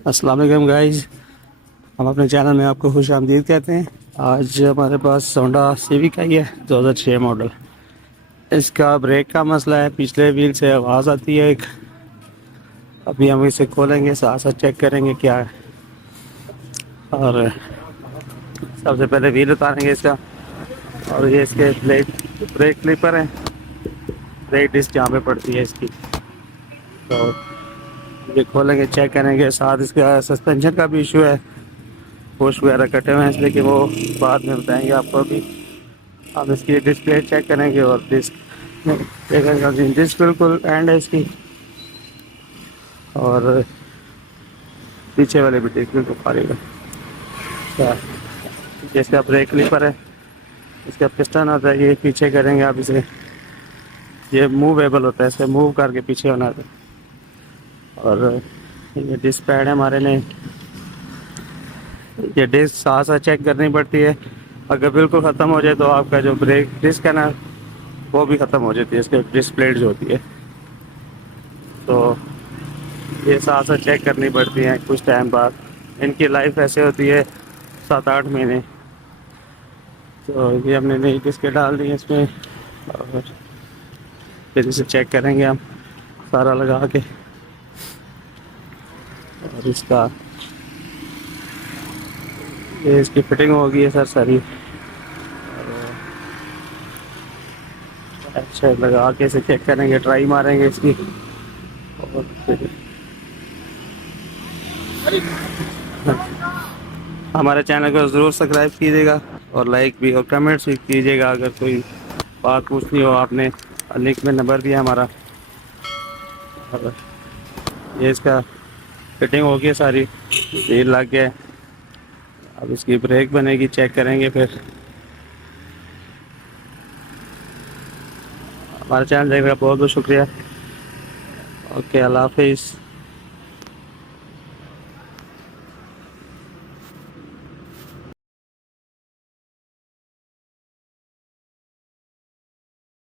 अस्सलाम वालेकुम गाइस, हम अपने चैनल में आपको खुश आमदीद कहते हैं। आज हमारे पास होंडा सिविक आई है 2006 मॉडल। इसका ब्रेक का मसला है, पिछले व्हील से आवाज़ आती है एक। अभी हम इसे खोलेंगे, साथ साथ चेक करेंगे क्या है। और सबसे पहले व्हील उतारेंगे इसका। और ये इसके ब्रेक क्लिपर हैं, ब्रेक डिस्क जहाँ पे पड़ती है इसकी। तो ये खोलेंगे, चेक करेंगे। साथ इसका सस्पेंशन का भी इशू है, पुश वगैरह कटे हुए हैं इसलिए कि वो बाद में बताएंगे आपको। अभी आप इसकी डिस्प्ले चेक करेंगे और डिस्क देखेंगे, डिस्क बिल्कुल एंड है इसकी। और पीछे वाले भी डिस्क बिल्कुल खाली है। अच्छा, ये इसका ब्रेक क्लिपर है, इसका पिस्टन होता है, ये पीछे करेंगे आप इसे, ये मूवेबल होता है, इसे मूव करके पीछे होना होता है। और ये डिस्क पैड है हमारे लिए, ये डिस्क साथ साथ चेक करनी पड़ती है। अगर बिल्कुल ख़त्म हो जाए तो आपका जो ब्रेक डिस्क है ना, वो भी ख़त्म हो जाती है, इसके डिस्क प्लेट जो होती है। तो ये साथ साथ चेक करनी पड़ती हैं कुछ टाइम बाद। इनकी लाइफ ऐसे होती है 7-8 महीने। तो ये हमने नई डिस्कें डाल दी हैं इसमें, और फिर इसे चेक करेंगे हम सारा लगा के। और इसका ये इसकी फिटिंग होगी है सर सारी। अच्छा लगा के इसे चेक करेंगे, ट्राई मारेंगे इसकी। और फिर हमारे चैनल को ज़रूर सब्सक्राइब कीजिएगा और लाइक भी और कमेंट्स भी कीजिएगा। अगर कोई बात पूछनी हो आपने, लिंक में नंबर दिया हमारा। और ये इसका फिटिंग हो गई सारी, सील लग गया है। अब इसकी ब्रेक बनेगी, चेक करेंगे फिर। हमारे चैनल देखने का बहुत बहुत शुक्रिया। ओके, अल्लाह हाफिज़।